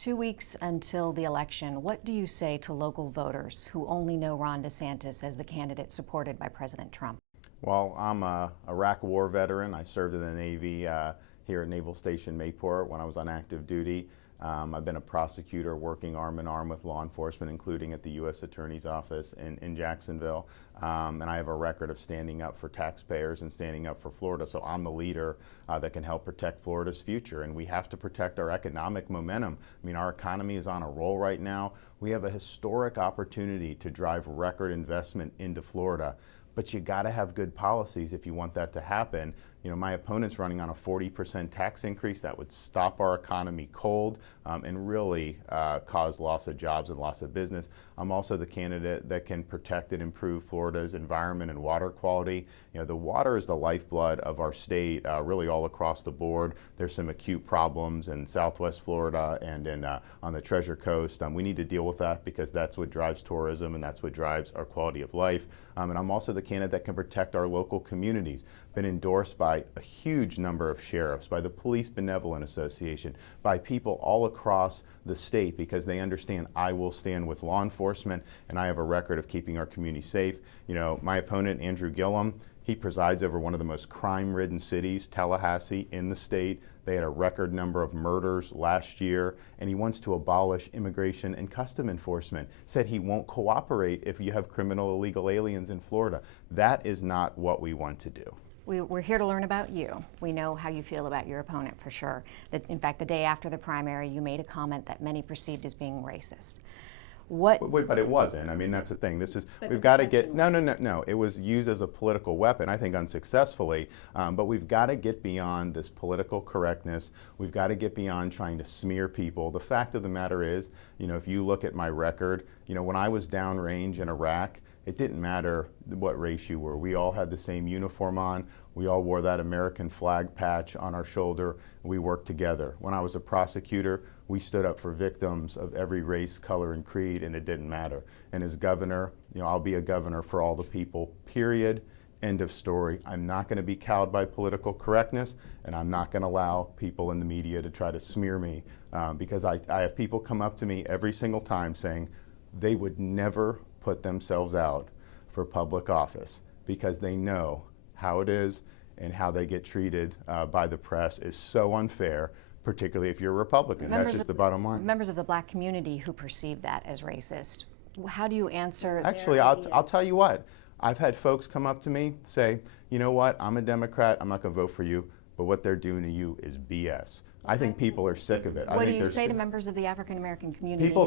2 weeks until the election, what do you say to local voters who only know Ron DeSantis as the candidate supported by President Trump? Well, I'm a Iraq War veteran. I served in the Navy here at Naval Station Mayport when I was on active duty. I've been a prosecutor working arm in arm with law enforcement, including at the U.S. Attorney's Office in Jacksonville. And I have a record of standing up for taxpayers and standing up for Florida. So I'm the leader that can help protect Florida's future. And we have to protect our economic momentum. I mean, our economy is on a roll right now. We have a historic opportunity to drive record investment into Florida. But you got to have good policies if you want that to happen. You know, my opponent's running on a 40% tax increase that would stop our economy cold and really cause loss of jobs and loss of business. I'm also the candidate that can protect and improve Florida's environment and water quality. You know, the water is the lifeblood of our state, really all across the board. There's some acute problems in Southwest Florida and on the Treasure Coast. We need to deal with that because that's what drives tourism and that's what drives our quality of life. And I'm also the candidate that can protect our local communities. Been endorsed by a huge number of sheriffs, by the Police Benevolent Association, by people all across the state because they understand I will stand with law enforcement and I have a record of keeping our community safe. You know, my opponent, Andrew Gillum, he presides over one of the most crime-ridden cities, Tallahassee, in the state. They had a record number of murders last year, and he wants to abolish immigration and custom enforcement. Said he won't cooperate if you have criminal illegal aliens in Florida. That is not what we want to do. We're here to learn about you. We know how you feel about your opponent for sure. That, in fact, the day after the primary, you made a comment that many perceived as being racist. But it wasn't. I mean, that's the thing. This is, we've got to get, no. It was used as a political weapon, I think unsuccessfully, but we've got to get beyond this political correctness. We've got to get beyond trying to smear people. The fact of the matter is, you know, if you look at my record, you know, when I was downrange in Iraq, it didn't matter what race you were. We all had the same uniform on. We all wore that American flag patch on our shoulder. We worked together. When I was a prosecutor, we stood up for victims of every race, color, and creed, and it didn't matter. And as governor, you know, I'll be a governor for all the people, period, end of story. I'm not going to be cowed by political correctness, and I'm not going to allow people in the media to try to smear me because I have people come up to me every single time saying they would never put themselves out for public office because they know how it is and how they get treated by the press is so unfair, particularly if you're a Republican. That's just the bottom line. Members of the black community who perceive that as racist, how do you answer Actually, their I'll tell you what. I've had folks come up to me say, you know what, I'm a Democrat, I'm not going to vote for you, but what they're doing to you is BS. I think people are sick of it. What do you say to members of the African American community who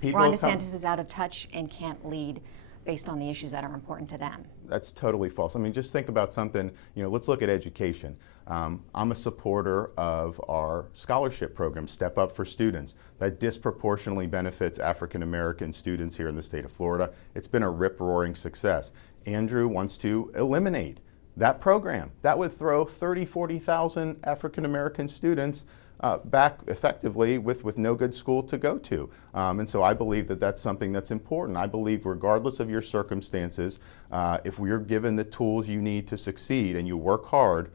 think Ron DeSantis is out of touch and can't lead based on the issues that are important to them? That's totally false. I mean, just think about something, you know, let's look at education. I'm a supporter of our scholarship program, Step Up for Students, that disproportionately benefits African American students here in the state of Florida. It's been a rip-roaring success. Andrew wants to eliminate that program. That would throw 40,000 African American students back effectively with no good school to go to. And so I believe that that's something that's important. I believe regardless of your circumstances, if we're given the tools you need to succeed and you work hard,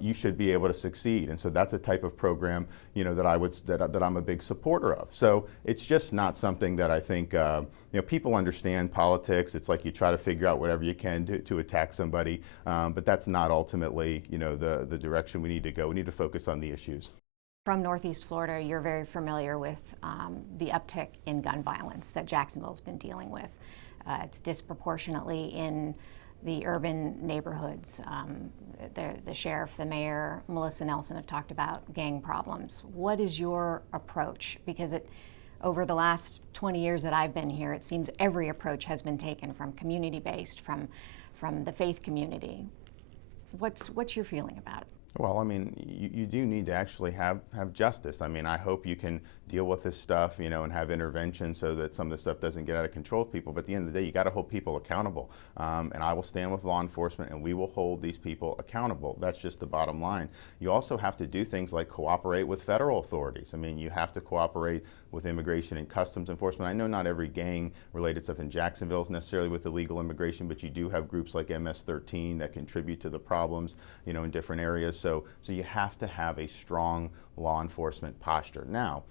you should be able to succeed. And so that's a type of program, you know, that I'm a big supporter of. So it's just not something that I think, you know, people understand politics. It's like you try to figure out whatever you can to attack somebody, but that's not ultimately, you know, the direction we need to go. We need to focus on the issues. From Northeast Florida, you're very familiar with the uptick in gun violence that Jacksonville's been dealing with. It's disproportionately in the urban neighborhoods. The sheriff, the mayor, Melissa Nelson have talked about gang problems. What is your approach? Because over the last 20 years that I've been here, it seems every approach has been taken from community-based, from the faith community. What's your feeling about it? Well, I mean, you do need to actually have justice. I mean, I hope you can deal with this stuff, you know, and have intervention so that some of this stuff doesn't get out of control with people. But at the end of the day, you got to hold people accountable. And I will stand with law enforcement and we will hold these people accountable. That's just the bottom line. You also have to do things like cooperate with federal authorities. I mean, you have to cooperate with immigration and customs enforcement. I know not every gang-related stuff in Jacksonville is necessarily with illegal immigration, but you do have groups like MS-13 that contribute to the problems, you know, in different areas. So you have to have a strong law enforcement posture. Now,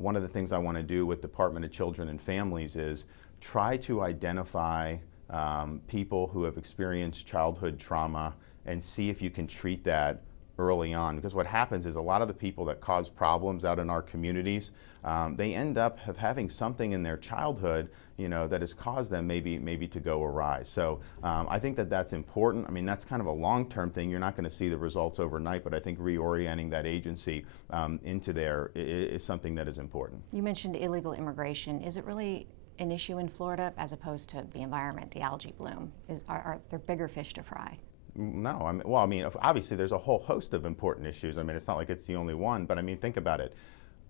one of the things I want to do with Department of Children and Families is try to identify people who have experienced childhood trauma and see if you can treat that early on. Because what happens is a lot of the people that cause problems out in our communities, they end up having something in their childhood, that has caused them maybe to go awry. So I think that's important. I mean, that's kind of a long-term thing. You're not going to see the results overnight, but I think reorienting that agency into there is something that is important. You mentioned illegal immigration. Is it really an issue in Florida as opposed to the environment, the algae bloom? Are there bigger fish to fry? No, obviously there's a whole host of important issues. I mean, it's not like it's the only one, but I mean, think about it.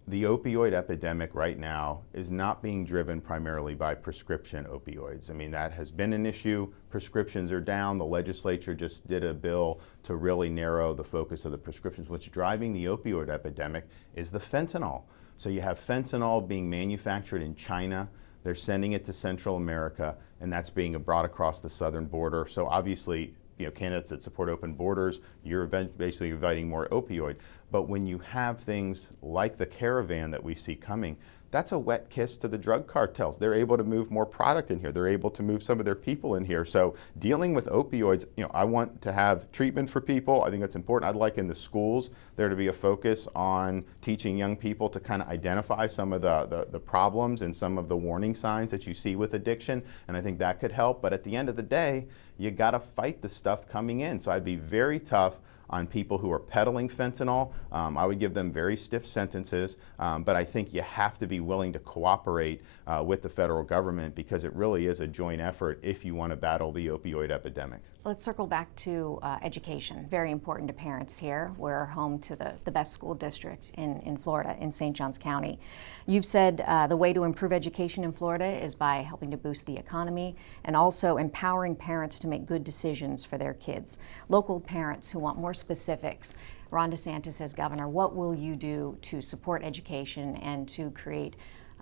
The opioid epidemic right now is not being driven primarily by prescription opioids. I mean, that has been an issue. Prescriptions are down. The legislature just did a bill to really narrow the focus of the prescriptions. What's driving the opioid epidemic is the fentanyl. So you have fentanyl being manufactured in China. They're sending it to Central America, and that's being brought across the southern border. So obviously, candidates that support open borders, you're basically inviting more opioid. But when you have things like the caravan that we see coming, that's a wet kiss to the drug cartels. They're able to move more product in here. They're able to move some of their people in here. So dealing with opioids, I want to have treatment for people. I think that's important. I'd like in the schools there to be a focus on teaching young people to kind of identify some of the problems and some of the warning signs that you see with addiction. And I think that could help. But at the end of the day, you got to fight the stuff coming in. So I'd be very tough on people who are peddling fentanyl. I would give them very stiff sentences, but I think you have to be willing to cooperate with the federal government because it really is a joint effort if you want to battle the opioid epidemic. Let's circle back to education. Very important to parents here. We're home to the best school district in Florida, in St. Johns County. You've said the way to improve education in Florida is by helping to boost the economy and also empowering parents to make good decisions for their kids. Local parents who want more specifics. Ron DeSantis as governor, what will you do to support education and to create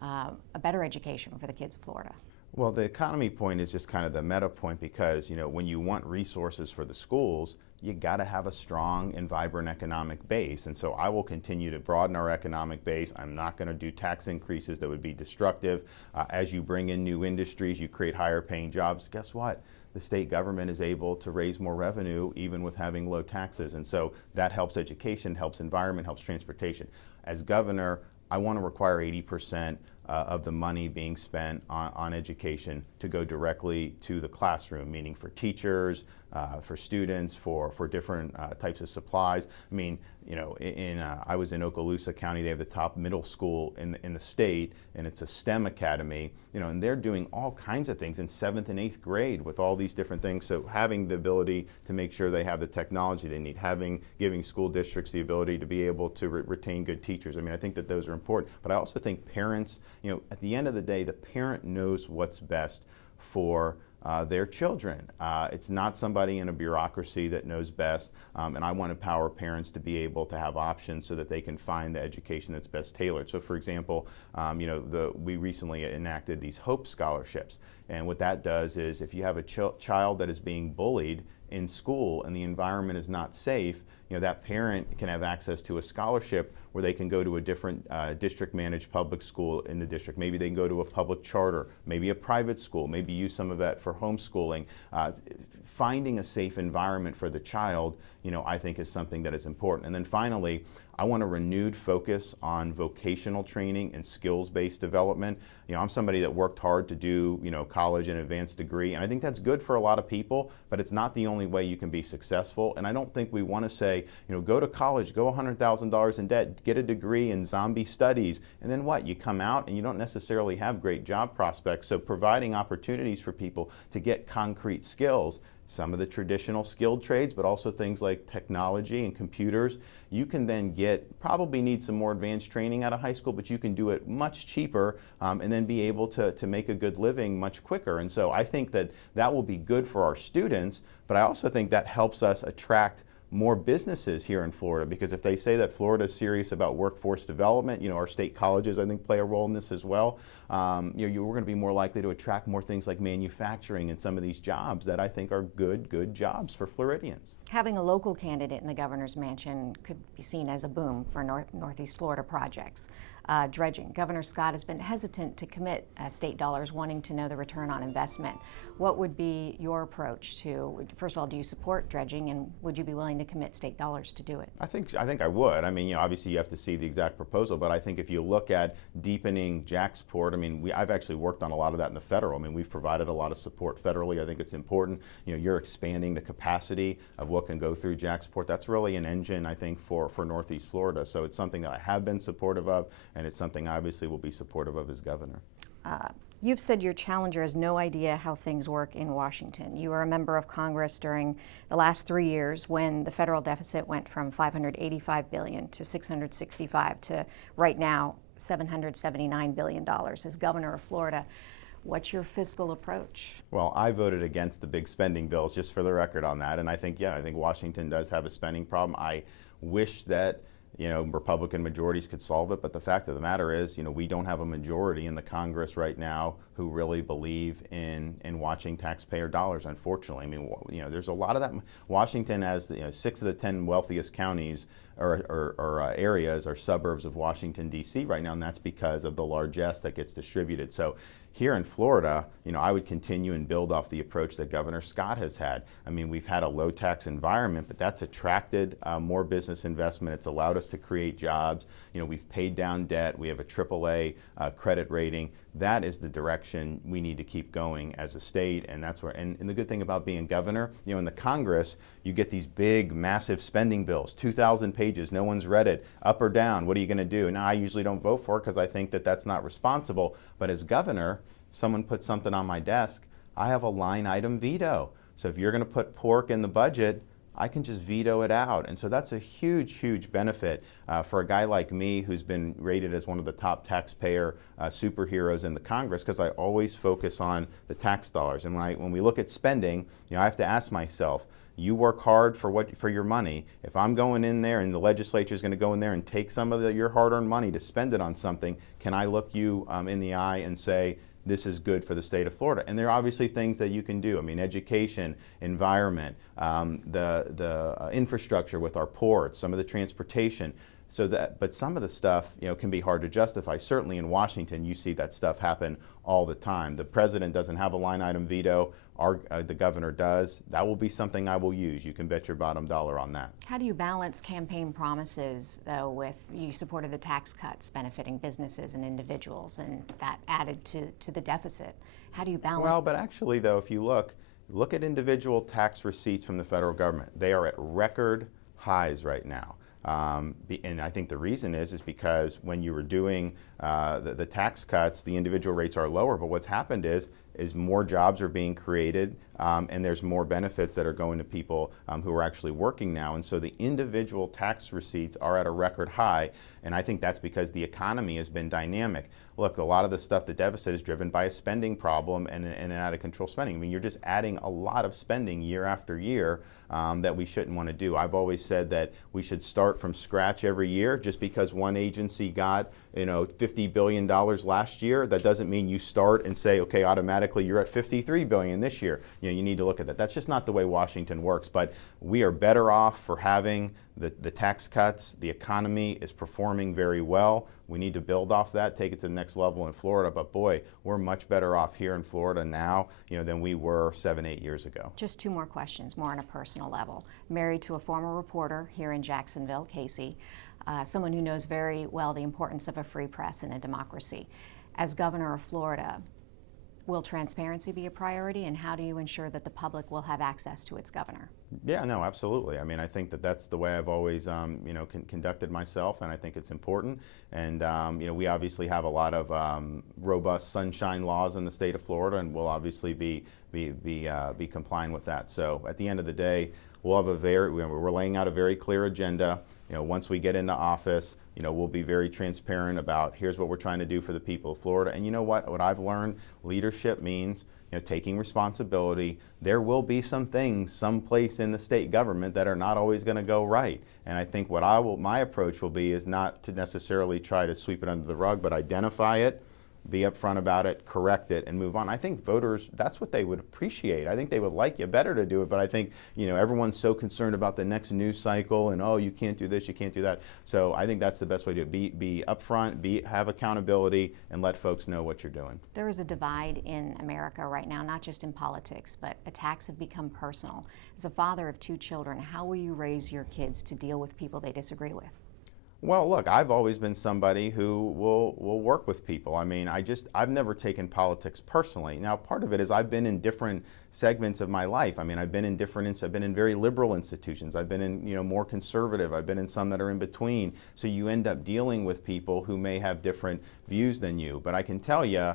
a better education for the kids of Florida? Well, the economy point is just kind of the meta point because, when you want resources for the schools, you got to have a strong and vibrant economic base. And so I will continue to broaden our economic base. I'm not going to do tax increases that would be destructive. As you bring in new industries, you create higher paying jobs. Guess what? The state government is able to raise more revenue even with having low taxes. And so that helps education, helps environment, helps transportation. As governor, I want to require 80% of the money being spent on education to go directly to the classroom, meaning for teachers, for students, for different types of supplies. I mean, I was in Okaloosa County. They have the top middle school in the state, and it's a STEM academy. And they're doing all kinds of things in 7th and 8th grade with all these different things. So having the ability to make sure they have the technology they need, giving school districts the ability to be able to retain good teachers. I mean, I think that those are important. But I also think parents, at the end of the day, the parent knows what's best for their children. It's not somebody in a bureaucracy that knows best, and I want to empower parents to be able to have options so that they can find the education that's best tailored. So for example, we recently enacted these HOPE scholarships, and what that does is if you have a child that is being bullied in school and the environment is not safe, that parent can have access to a scholarship where they can go to a different district managed public school in the district. Maybe they can go to a public charter, maybe a private school, maybe use some of that for homeschooling. Finding a safe environment for the child, I think is something that is important. And then finally, I want a renewed focus on vocational training and skills-based development. I'm somebody that worked hard to do, college and advanced degree, and I think that's good for a lot of people, but it's not the only way you can be successful. And I don't think we want to say, go to college, go $100,000 in debt, get a degree in zombie studies, and then what? You come out and you don't necessarily have great job prospects. So providing opportunities for people to get concrete skills, some of the traditional skilled trades, but also things like technology and computers. You can then probably need some more advanced training out of high school, but you can do it much cheaper and then be able to make a good living much quicker. And so I think that will be good for our students, but I also think that helps us attract more businesses here in Florida, because if they say that Florida is serious about workforce development, our state colleges I think play a role in this as well. We're going to be more likely to attract more things like manufacturing and some of these jobs that I think are good jobs for Floridians. Having a local candidate in the governor's mansion could be seen as a boom for Northeast Florida projects. dredging. Governor Scott has been hesitant to commit state dollars, wanting to know the return on investment. What would be your approach to, first of all, do you support dredging, and would you be willing to commit state dollars to do it? I think I would. I mean, obviously you have to see the exact proposal, but I think if you look at deepening Jacksport, I mean, I've actually worked on a lot of that in the federal. I mean, we've provided a lot of support federally. I think it's important. You're expanding the capacity of what can go through Jacksport. That's really an engine, I think, for Northeast Florida. So it's something that I have been supportive of, and it's something I obviously will be supportive of as governor. You've said your challenger has no idea how things work in Washington. You were a member of Congress during the last 3 years when the federal deficit went from $585 billion to $665 to right now $779 billion. As governor of Florida, what's your fiscal approach? Well, I voted against the big spending bills, just for the record on that. And I think Washington does have a spending problem. I wish that Republican majorities could solve it, but the fact of the matter is, we don't have a majority in the Congress right now who really believe in watching taxpayer dollars, unfortunately. I mean, there's a lot of that. Washington has 6 of the 10 wealthiest counties or areas are suburbs of Washington, D.C. right now, and that's because of the largesse that gets distributed. So here in Florida, I would continue and build off the approach that Governor Scott has had. I mean, we've had a low tax environment, but that's attracted more business investment. It's allowed us to create jobs. We've paid down debt. We have a AAA credit rating. That is the direction we need to keep going as a state, and that's where. And the good thing about being governor, in the Congress, you get these big, massive spending bills, 2,000 pages. No one's read it, up or down. What are you going to do? Now, I usually don't vote for it because I think that that's not responsible. But as governor, someone puts something on my desk, I have a line item veto. So if you're going to put pork in the budget, I can just veto it out. And so that's a huge, huge benefit for a guy like me who's been rated as one of the top taxpayer superheroes in the Congress, because I always focus on the tax dollars. And when we look at spending, I have to ask myself, you work hard for your money. If I'm going in there and the legislature is going to go in there and take some of your hard-earned money to spend it on something, can I look you in the eye and say, this is good for the state of Florida? And there are obviously things that you can do. I mean, education, environment, the infrastructure with our ports, some of the transportation. But some of the stuff, can be hard to justify. Certainly in Washington, you see that stuff happen all the time. The president doesn't have a line item veto. The governor does. That will be something I will use. You can bet your bottom dollar on that. How do you balance campaign promises, though, with you supported the tax cuts benefiting businesses and individuals, and that added to the deficit? How do you balance Well, but actually, though, if you look at individual tax receipts from the federal government, they are at record highs right now. And I think the reason is because when you were doing the tax cuts, the individual rates are lower. But what's happened is more jobs are being created, and there's more benefits that are going to people who are actually working now. And so the individual tax receipts are at a record high. And I think that's because the economy has been dynamic. Look, a lot of the stuff, the deficit is driven by a spending problem and an out of control spending. I mean, you're just adding a lot of spending year after year that we shouldn't want to do. I've always said that we should start from scratch every year. Just because one agency got $50 billion last year, that doesn't mean you start and say, okay, automatically you're at $53 billion this year. You need to look at that. That's just not the way Washington works. But we are better off for having the tax cuts. The economy is performing very well. We need to build off that, take it to the next level in Florida. But boy, we're much better off here in Florida now, than we were 7-8 years ago. Just 2 more questions, more on a personal level. Married to a former reporter here in Jacksonville, Casey, someone who knows very well the importance of a free press and a democracy. As governor of Florida, will transparency be a priority, and how do you ensure that the public will have access to its governor? Yeah, no, absolutely. I mean, I think that's the way I've always, conducted myself, and I think it's important. And we obviously have a lot of robust sunshine laws in the state of Florida, and we'll obviously be complying with that. So at the end of the day, we're laying out a very clear agenda. Once we get into office, we'll be very transparent about here's what we're trying to do for the people of Florida. And you know what I've learned, leadership means, taking responsibility. There will be some things someplace in the state government that are not always going to go right. And I think my approach will be is not to necessarily try to sweep it under the rug, but identify it, be upfront about it, correct it, and move on. I think voters, that's what they would appreciate. I think they would like you better to do it, but I think, everyone's so concerned about the next news cycle and, oh, you can't do this, you can't do that. So I think that's the best way to do it. Be upfront, have accountability, and let folks know what you're doing. There is a divide in America right now, not just in politics, but attacks have become personal. As a father of 2 children, how will you raise your kids to deal with people they disagree with? Well, look, I've always been somebody who will work with people. I mean, I've never taken politics personally. Now, part of it is I've been in different segments of my life. I mean, I've been in very liberal institutions. I've been in, more conservative. I've been in some that are in between. So you end up dealing with people who may have different views than you. But I can tell you,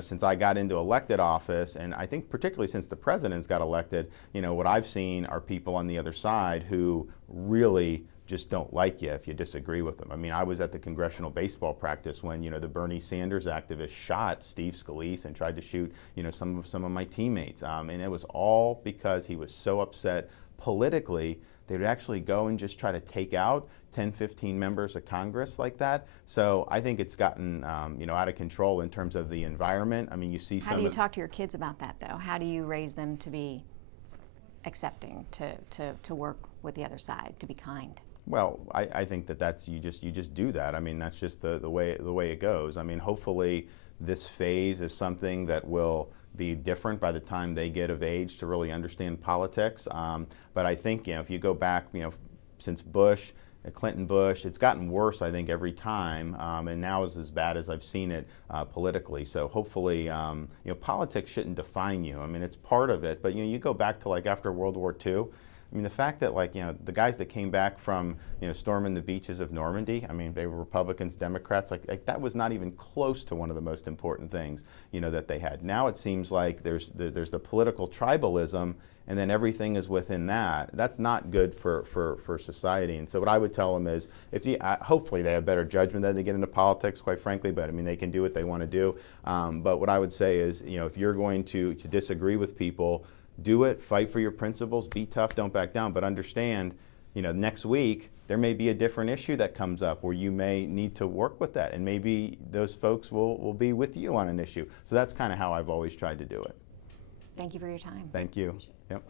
since I got into elected office, and I think particularly since the president's got elected, what I've seen are people on the other side who really just don't like you if you disagree with them. I mean, I was at the congressional baseball practice when, the Bernie Sanders activist shot Steve Scalise and tried to shoot, some of my teammates. And it was all because he was so upset politically, they would actually go and just try to take out 10, 15 members of Congress like that. So I think it's gotten, out of control in terms of the environment. I mean, you see some. How do you talk to your kids about that, though? How do you raise them to be accepting, to work with the other side, to be kind? Well, I think that's you just do that. I mean, that's just the way it goes. I mean, hopefully this phase is something that will be different by the time they get of age to really understand politics. But I think if you go back, since Bush, Clinton, Bush, it's gotten worse, I think, every time, and now is as bad as I've seen it politically. So hopefully, politics shouldn't define you. I mean, it's part of it, but you go back to after World War II. I mean, the fact that the guys that came back from storming the beaches of Normandy, I mean, they were Republicans, Democrats, like that was not even close to one of the most important things that they had. Now it seems like there's the political tribalism, and then everything is within that. That's not good for society. And so what I would tell them is, hopefully they have better judgment than they get into politics, quite frankly. But I mean, they can do what they want to do. But what I would say is, if you're going to disagree with people, do it, fight for your principles, be tough, don't back down, but understand, next week there may be a different issue that comes up where you may need to work with that, and maybe those folks will be with you on an issue. So that's kind of how I've always tried to do it. Thank you for your time. Thank you. Yep.